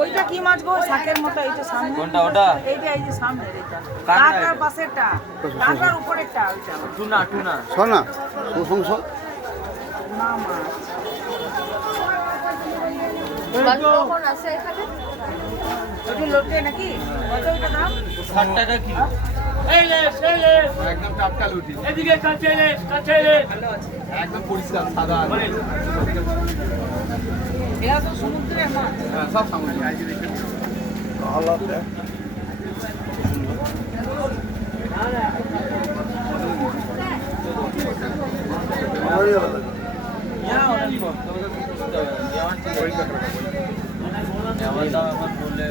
ওইটা কি মাছ গো? শাকের মতো এইটা সামনে। কোনটা ওটা? এইটা এই যে সামনে এইটা। কাঁকড়ার পাশেরটা। কাঁকড়ার উপরেরটা ওইটা। Tuna tuna. সোনা প্রশংসা না মাছ। কখন আছে এখানে? ওইটা লোটে নাকি? কত ওইটা দাম? 60 টাকা কিলো। একদম টাটকা লুটি এদিকে কাছে এলে ভালো আছে। একদম পরিষ্কার সাদা এরা তো সমুদ্রের মাছ। হ্যাঁ সব সামুদ্রিক আলাদা আমার দাম এখন বললে